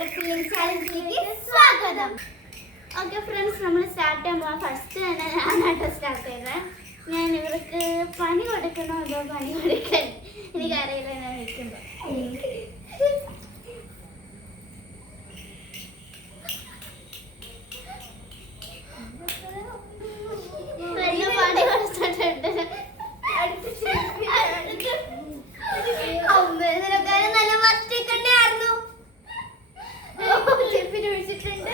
ചാലഞ്ചിലേക്ക് സ്വാഗതം. Okay friends, നമ്മൾ start ചെയ്യുമ്പോൾ ഫസ്റ്റ് തന്നെ ഞാനായിട്ട് സ്റ്റാർട്ട് ചെയ്തത്. ഞാൻ ഇവർക്ക് പണി കൊടുക്കണോ അതോ പണി കൊടുക്കാൻ എനിക്കറിയില്ല. ഞാൻ നിൽക്കുമ്പോൾ പണി കൊടുത്തിട്ടുണ്ട്. നല്ല മസ്റ്റിക്കണ്ടായിരുന്നു. ചെപ്പിന് വിളിച്ചിട്ടുണ്ട്.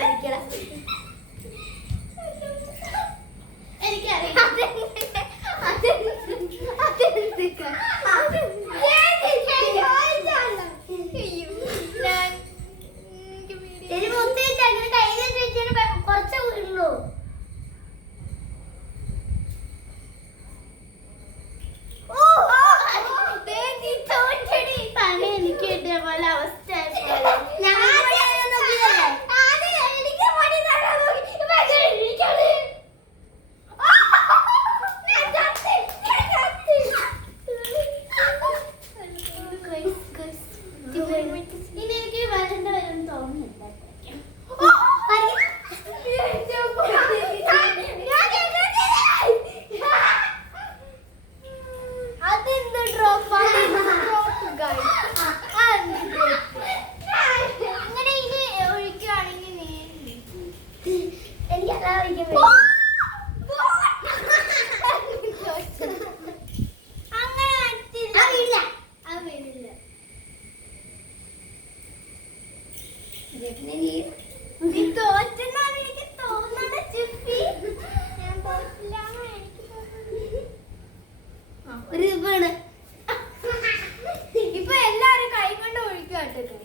എനിക്കറിയാം കുറച്ചേ ഉള്ളൂ. പണി എനിക്ക് കിട്ടിയ പോലെ അവസ്ഥ ഇനി എനിക്ക് വരേണ്ട വരും തോന്നുന്നില്ല. അതെന്ത് ഡ്രോപ്പ് അങ്ങനെ ഇനി ഒഴിക്കുകയാണെങ്കിൽ എനിക്കതാ ഒഴിക്കാൻ പറ്റും. തോറ്റെന്നാണ് എനിക്ക് തോന്നുന്നത്. ചിപ്പി ഞാൻ തോറ്റില്ലാന്ന് എനിക്ക് തോന്നുന്നു. ഒരു ഇതാണ് ഇപ്പൊ എല്ലാരും കൈ കൊണ്ട് ഒഴിക്കാട്ടോ.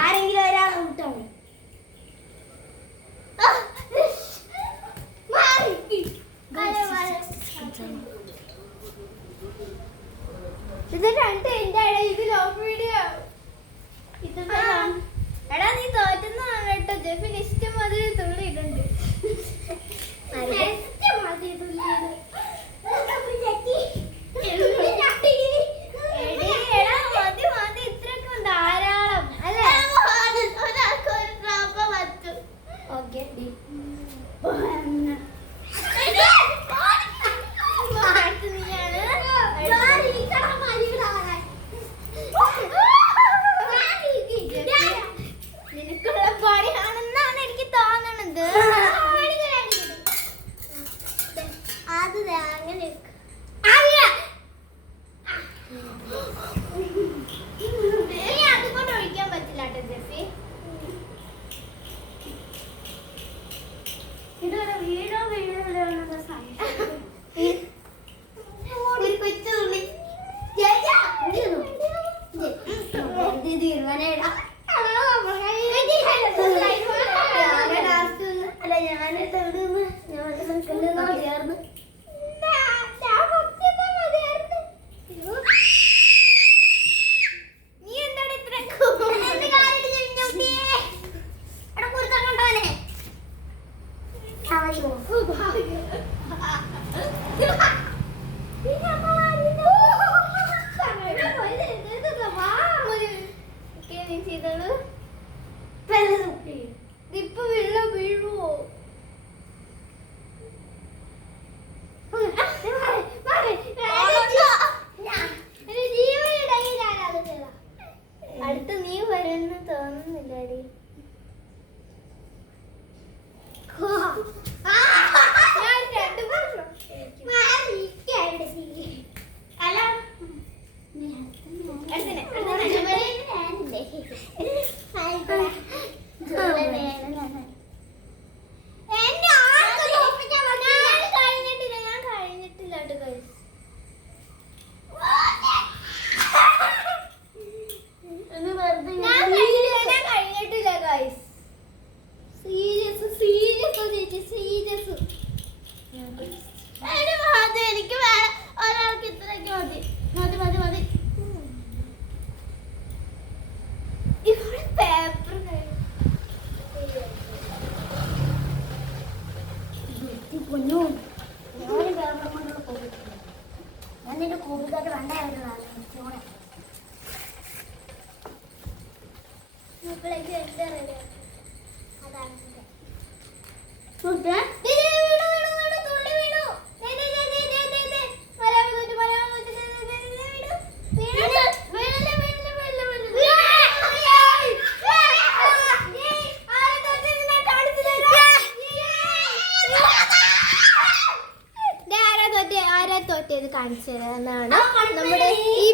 ആരെങ്കിലും ഒരാൾ ഔട്ടാണ്. ഇത് രണ്ട് എന്റെ ഇത് ലോക്ക് വീഡിയോ. എടാ നീ തോറ്റുന്നതാണ് കേട്ടോ. ജെഫിന് ഇഷ്ടംമാതിരി തുള്ളി ഇടുന്നുണ്ട്. ധാരാളം അല്ലേ? ഒരാൾക്ക് ഒരു ഡ്രോപ്പ് പറ്റും. ഓക്കെ നിനക്കുള്ള പണിയാണെന്നാണ് എനിക്ക് തോന്നണത്. അത് അങ്ങനെ അതുകൊണ്ട് ഒഴിക്കാൻ പറ്റില്ല കേട്ടോ ജെഫി. ഇതൊരു വീടോ വീടോ സംശയം. ഒരു കൊച്ചു തുള്ളി അല്ല ഞാന് തെളിന്ന് ഞാൻ ചേർന്ന് നീ എന്താണ് ഇത്ര ഇപ്പൊ വെള്ളം വീഴുവോ? അടുത്ത് നീ വരുമെന്ന് തോന്നുന്നില്ലടി. എന്നിട്ട് കൂടുതൽ വേണ്ടായിരുന്നതാണ് കാണിച്ചു തരാനാണ് നമ്മുടെ ഈ